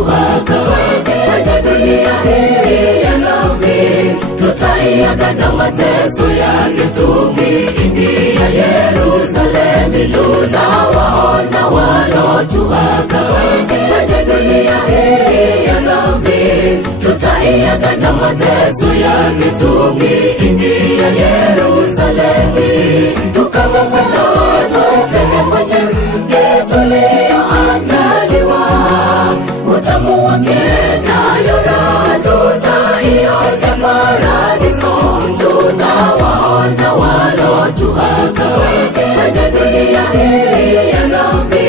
walotuaga kwenye dunia hii ya dhambi. Tutaiaga na mateso yake tukiingia Yerusalemu. Tutawaona walotuaga kwenye dunia hii ya dhambi. Tutaiaga na mateso yake tukiingia Yerusalemu. Tukawaona kwenye mji tulioandaliwa, utamu wake nayo raha tutaiona paradiso. Tutawaona walotuaga kwenye dunia hii ya dhambi.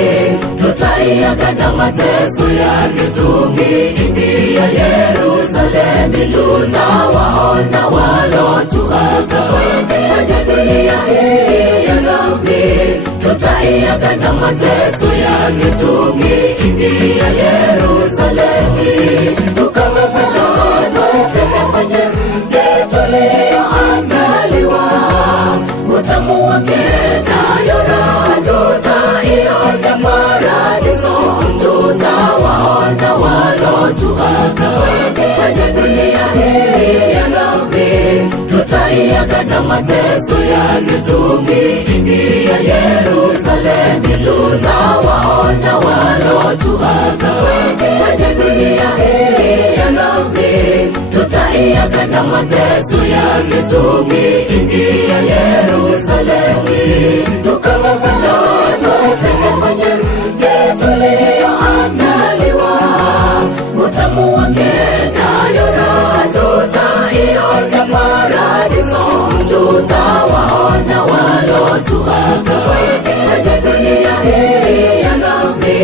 Tutaiaga na mateso yake tukiingia Yerusalemu. Tutawaona walotuaga kwenye dunia hii ya dhambi. Tutaiaga na mateso yake tukiingia Yerusalemu. Tukawaona kwenye mji tulioandaliwa, utamu wake nayo raha tutaiona paradiso. Tutawaona walotuaga kwenye dunia hii ya dhambi. Tutaiaga na mateso yake tukiingia Yerusalemu. Tutawaona walotuaga kwenye dunia hii ya dhambi. Tutaiaga na mateso yake tukiingia Yerusalemu. Tukawaona kwenye mji tulioandaliwa, utamu wake nayo raha tutaiona paradiso. Tutawaona walotuaga kwenye dunia hii ya dhambi.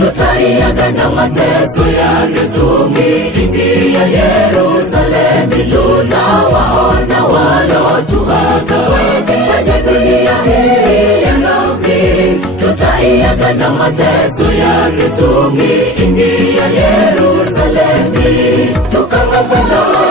Tutaiaga na mateso yake tukiingia Yerusalemu. Tutawaona walotuaga kwenye dunia hii ya dhambi. Tutaiaga na mateso yake tukiingia Yerusalemu. Tukawaona